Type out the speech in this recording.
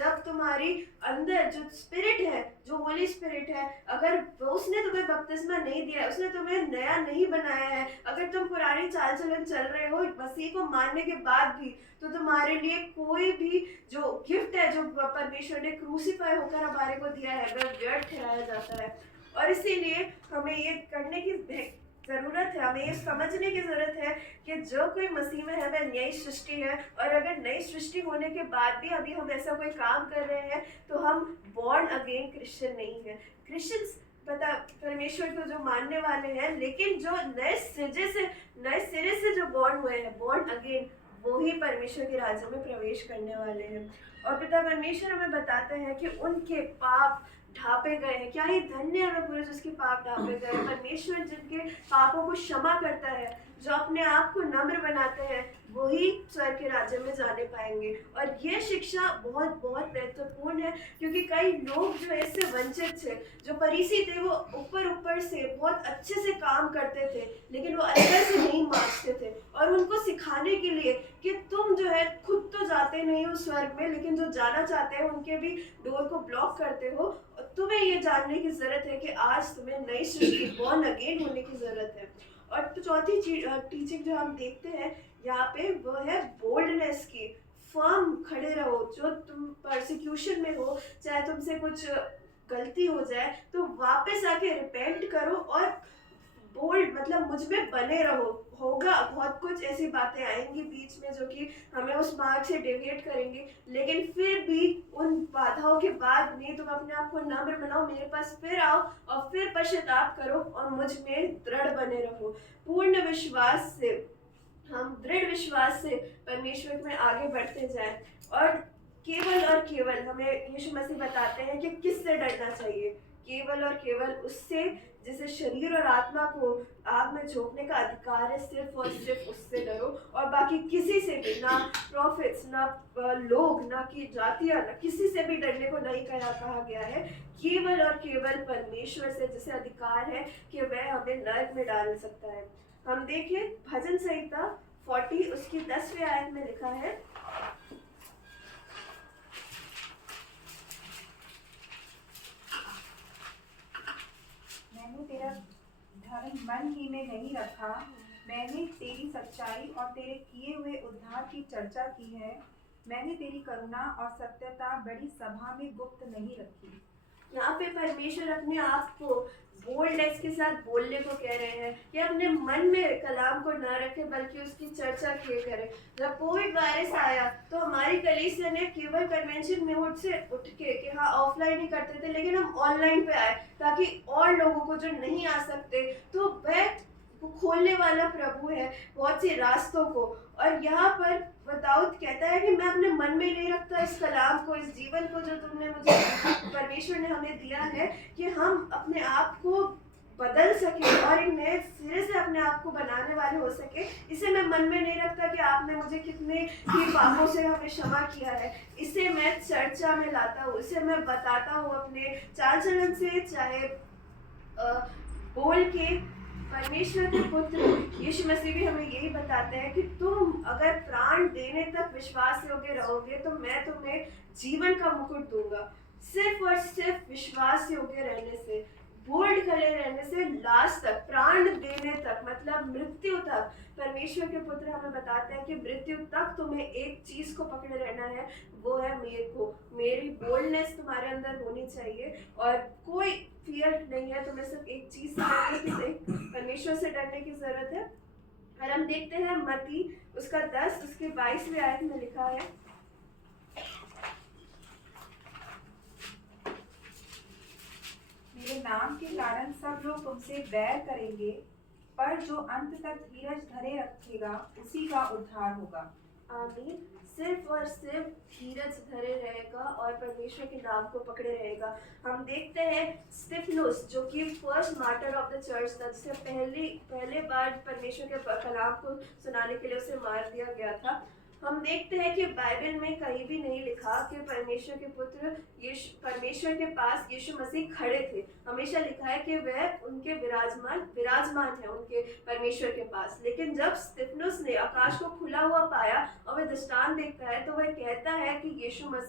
जब तुम्हारी अंदर जो स्पिरिट है, जो होली स्पिरिट है, अगर उसने तुम्हें बपतिस्मा नहीं दिया है, उसने तुम्हें नया नहीं बनाया है, अगर तुम पुरानी चाल चलन चल रहे हो मसीह को मानने के बाद भी, तो तुम्हारे लिए कोई भी जो गिफ्ट है जो परमेश्वर ने क्रूसीफाई होकर हमारे को दिया है वह व्यर्थ ठहराया जाता है। और इसीलिए हमें ये करने की जरूरत है, हमें ये समझने की जरूरत है कि जो कोई मसीह में है वह नई सृष्टि है। और अगर नई सृष्टि होने के बाद भी अभी हम ऐसा कोई काम कर रहे हैं तो हम बॉर्न अगेन क्रिश्चियन नहीं है। क्रिश्चियंस पता परमेश्वर को जो मानने वाले हैं, लेकिन जो नए सिरे से जो बॉर्न हुए हैं, बॉर्न अगेन, वो ही परमेश्वर के राज्य में प्रवेश करने वाले हैं। और पिता परमेश्वर हमें बताते हैं कि उनके पाप ढापे गए हैं। क्या ही धन्य है वह पुरुष जिसके पाप ढापे गए हैं। परमेश्वर जिनके पापों को क्षमा करता है, जो अपने आप को नम्र बनाते हैं, वही स्वर्ग के राज्य में जाने पाएंगे। और ये शिक्षा बहुत बहुत महत्वपूर्ण है, क्योंकि कई लोग जो है इससे वंचित थे। जो फरीसी थे वो ऊपर से बहुत अच्छे से काम करते थे, लेकिन वो अंदर से नहीं मांगते थे। और उनको सिखाने के लिए कि तुम जो है खुद तो जाते नहीं हो स्वर्ग में, लेकिन जो जाना चाहते हैं उनके भी डोर को ब्लॉक करते हो। तुम्हें ये जानने की जरूरत है कि आज तुम्हें नई सृष्टि बॉर्न अगेन होने की जरूरत है। और तो चौथी टीचिंग जो हम देखते हैं यहाँ पे, वो है बोल्डनेस की। फर्म खड़े रहो। जो तुम परसिक्यूशन में हो, चाहे तुमसे कुछ गलती हो जाए, तो वापस आके रिपेंट करो और बोल्ड मतलब मुझ में बने रहो। होगा बहुत कुछ ऐसी बातें आएंगी बीच में जो कि हमें उस मार्ग से डेविएट करेंगे, लेकिन फिर भी उन बाधाओं के बाद में तुम अपने आप को नम्र बनाओ, मेरे पास फिर आओ और फिर पश्चाताप करो और मुझ में दृढ़ बने रहो। पूर्ण विश्वास से, हम दृढ़ विश्वास से परमेश्वर में आगे बढ़ते जाएं। और केवल हमें यीशु मसीह बताते हैं कि किससे डरना चाहिए। केवल और केवल उससे जिसे शरीर और आत्मा को आग में झोंकने का अधिकार है, सिर्फ और सिर्फ उससे डरो। और बाकी किसी से भी, ना प्रॉफिट्स, ना लोग, ना कि जातियां, ना किसी से भी डरने को नहीं कहा गया है। केवल और केवल परमेश्वर से, जिसे अधिकार है कि वह हमें नरक में डाल सकता है। हम देखिए भजन संहिता 40 उसकी 10वीं आयत में लिखा है, मैंने तेरा धर्म मन ही में नहीं रखा, मैंने तेरी सच्चाई और तेरे किए हुए उद्धार की चर्चा की है। मैंने तेरी करुणा और सत्यता बड़ी सभा में गुप्त नहीं रखी। यहाँ पे परमेश्वर अपने आप को बोल्डनेस के साथ बोलने को कह रहे हैं कि अपने मन में कलाम को ना रखे, बल्कि उसकी चर्चा किए करें। जब कोविड वायरस आया तो हमारी कलीसिया ने केवल कन्वेंशन मोड से उठ के कि हाँ ऑफलाइन ही करते थे, लेकिन हम ऑनलाइन पे आए ताकि और लोगों को जो नहीं आ सकते, तो वह खोलने वाला प्रभु है बहुत से रास्तों को। और यहाँ पर दाऊद कहता है कि मैं अपने मन में नहीं रखता इस कलाम को, इस जीवन को जो तुमने मुझे, परमेश्वर ने हमें दिया है, कि हम अपने आप को बदल सके और एक नए सिरे से अपने आप को बनाने वाले हो सके। इसे मैं मन में नहीं रखता कि आपने मुझे कितने ही पापों से हमें क्षमा किया है। इसे मैं चर्चा में लाता हूँ, इसे मैं बताता हूँ अपने चाल चलन से, चाहे बोल के। परमेश्वर के पुत्र यीशु मसीह भी हमें यही बताते हैं कि तुम अगर प्राण देने तक विश्वास योग्य रहोगे तो मैं तुम्हें जीवन का मुकुट दूंगा। सिर्फ और सिर्फ विश्वास योग्य रहने से, बोल्ड खड़े रहने से, लास्ट तक, प्राण देने तक, मतलब मृत्यु तक। परमेश्वर के पुत्र हमें बताते हैं कि मृत्यु तक तुम्हें एक चीज को पकड़े रहना है, वो है मेरे को। मेरी बोल्डनेस तुम्हारे अंदर होनी चाहिए और कोई फियर नहीं है। तुम्हें सिर्फ एक चीज से डरने की, परमेश्वर से डरने की जरूरत है। और हम देखते हैं मत्ती उसका 10 उसके 22वें आयत में लिखा है, मेरे नाम के कारण सब लोग तुमसे बैर करेंगे, पर जो अंत तक धीरज धरे रखेगा उसी का उद्धार होगा। आमीन। सिर्फ और सिर्फ धीरज धरे रहेगा और परमेश्वर के नाम को पकड़े रहेगा। हम देखते हैं स्टिफनुस, जो कि first martyr of the church था, जिसे पहले बार परमेश्वर के कलाम को सुनाने के लिए उसे मार दिया गया था। हम देखते हैं कि बाइबल में कहीं भी नहीं लिखा कि परमेश्वर के पुत्र परमेश्वर के पास यीशु मसीह खड़े थे। हमेशा लिखा है कि वह उनके विराजमान है उनके परमेश्वर के पास। लेकिन जब स्तिफनुस ने आकाश को खुला हुआ पाया और वह दृष्टांत देखता है, तो वह कहता है कि यीशु मसीह